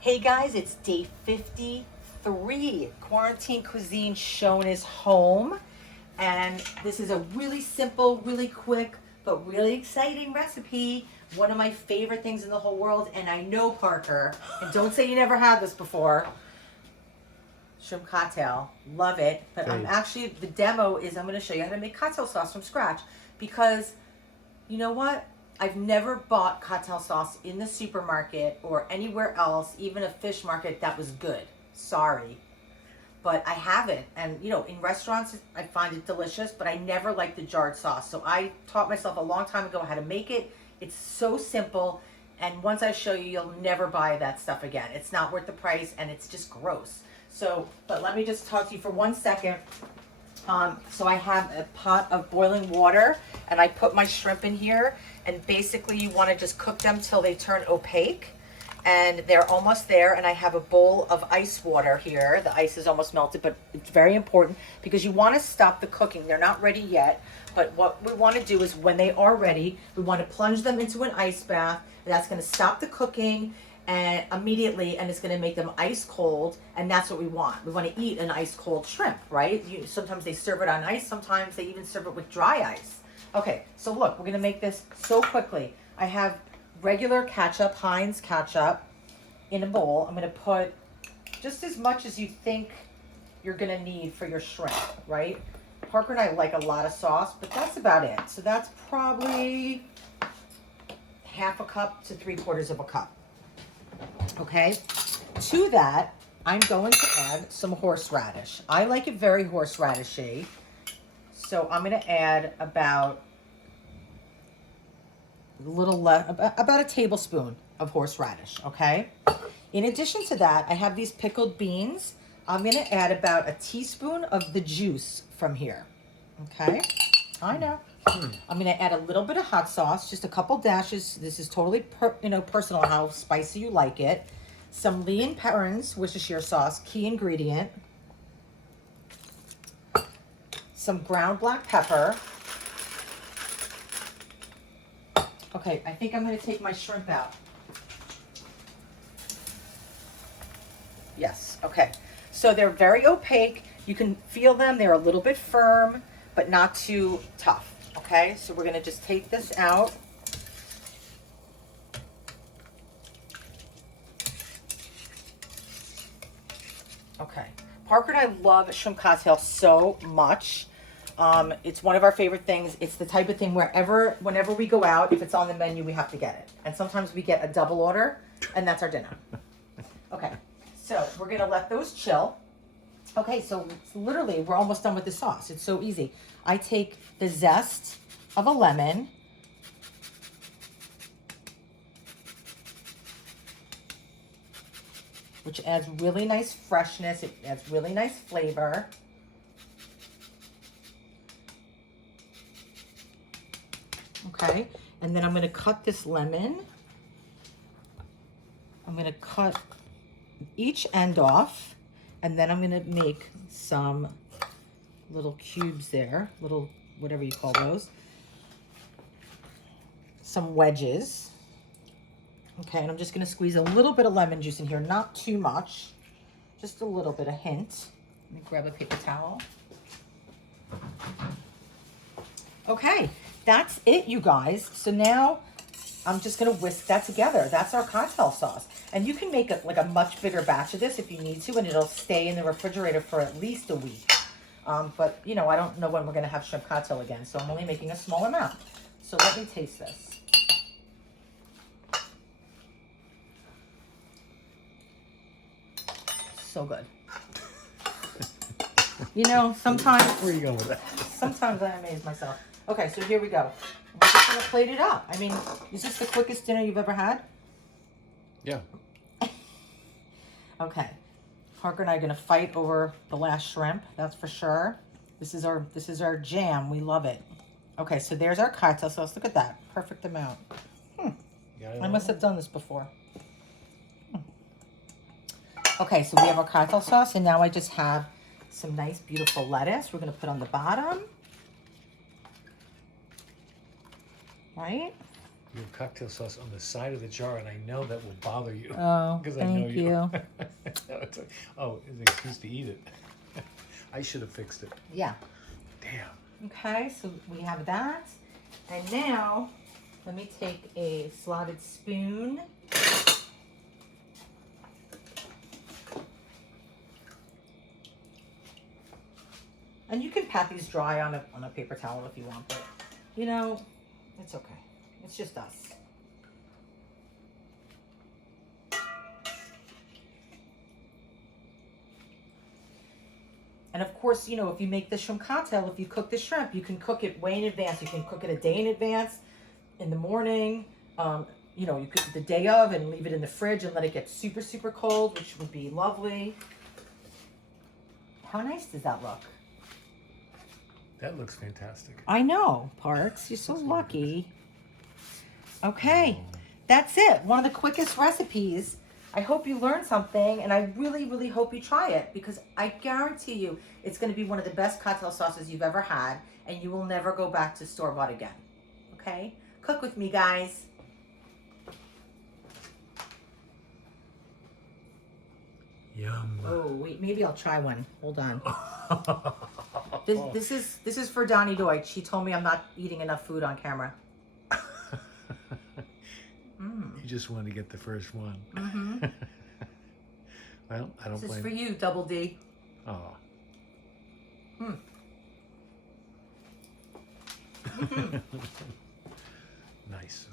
Hey guys, it's day 53. Quarantine Cuisine Schoen is home. And this is a really simple, really quick, but really exciting recipe. One of my favorite things in the whole world. And I know, Parker, and don't say you never had this before. Shrimp cocktail, love it. But I'm actually, the demo is I'm gonna show you how to make cocktail sauce from scratch. Because, you know what? I've never bought cocktail sauce in the supermarket or anywhere else, even a fish market, that was good. Sorry. But I haven't. And, in restaurants, I find it delicious, but I never liked the jarred sauce. So I taught myself a long time ago how to make it. It's so simple. And once I show you, you'll never buy that stuff again. It's not worth the price, and it's just gross. So, but let me just talk to you for 1 second. So I have a pot of boiling water, and I put my shrimp in here, and basically you want to just cook them till they turn opaque, and they're almost there. And I have a bowl of ice water here. The ice is almost melted, but it's very important because you want to stop the cooking. They're not ready yet, but what we want to do is when they are ready, we want to plunge them into an ice bath. That's going to stop the cooking and immediately, and it's going to make them ice cold, and that's what we want. We want to eat an ice cold shrimp, right? Sometimes they serve it on ice, sometimes they even serve it with dry ice. Okay, so look, we're going to make this so quickly. I have regular ketchup, Heinz ketchup, in a bowl. I'm going to put just as much as you think you're going to need for your shrimp, right? Parker and I like a lot of sauce, but that's about it. So that's probably half a cup to 3/4 of a cup. Okay, to that, I'm going to add some horseradish. I like it very horseradishy, so I'm going to add about about a tablespoon of horseradish, okay? In addition to that, I have these pickled beans. I'm going to add about a teaspoon of the juice from here, okay? I know. I'm going to add a little bit of hot sauce, just a couple dashes. This is totally personal how spicy you like it. Some Lee and Perrins Worcestershire sauce, key ingredient. Some ground black pepper. Okay, I think I'm going to take my shrimp out. Yes, okay. So they're very opaque. You can feel them. They're a little bit firm, but not too tough. Okay, so we're going to just take this out. Okay. Parker and I love shrimp cocktail so much. It's one of our favorite things. It's the type of thing whenever we go out, if it's on the menu, we have to get it. And sometimes we get a double order, and that's our dinner. Okay, so we're going to let those chill. Okay, so literally, we're almost done with the sauce. It's so easy. I take the zest of a lemon, which adds really nice freshness. It adds really nice flavor. Okay, and then I'm going to cut this lemon. I'm going to cut each end off, and then I'm going to make some little cubes there, little whatever you call those. Some wedges. Okay, and I'm just going to squeeze a little bit of lemon juice in here, not too much, just a little bit, a hint. Let me grab a paper towel. Okay, that's it, you guys. So now I'm just going to whisk that together. That's our cocktail sauce. And you can make a much bigger batch of this if you need to, and it'll stay in the refrigerator for at least a week. But, I don't know when we're going to have shrimp cocktail again, so I'm only making a small amount. So let me taste this. So good. Sometimes... Where are you going with that? Sometimes I amaze myself. Okay, so here we go. We're just going to plate it up. I mean, is this the quickest dinner you've ever had? Yeah. Okay. Parker and I are going to fight over the last shrimp, that's for sure. This is our jam. We love it. Okay, so there's our cocktail sauce. Look at that. Perfect amount. I must have done this before. Okay, so we have our cocktail sauce, and now I just have some nice, beautiful lettuce we're going to put on the bottom. Right? your cocktail sauce on the side of the jar, and I know that will bother you. Oh, 'Cause I know thank you. It's like, oh, it's an excuse to eat it. I should have fixed it. Yeah. Damn. Okay, so we have that. And now, let me take a slotted spoon. And you can pat these dry on a paper towel if you want, but you know, it's okay. It's just us. And of course, you know, if you make the shrimp cocktail, if you cook the shrimp, you can cook it way in advance. You can cook it a day in advance, in the morning. You know, you cook it the day of and leave it in the fridge and let it get super, super cold, which would be lovely. How nice does that look? That looks fantastic. I know, Parks. You're so That's lucky. Okay, that's it. One of the quickest recipes. I hope you learned something, and I really, really hope you try it because I guarantee you it's going to be one of the best cocktail sauces you've ever had, and you will never go back to store-bought again. Okay? Cook with me, guys. Yum. Oh, wait, maybe I'll try one. Hold on. This is for Donnie Deutsch. She told me I'm not eating enough food on camera. You just wanted to get the first one. Mm-hmm. Well, I don't This is blame for you, Double D. Oh. Mm. Nice.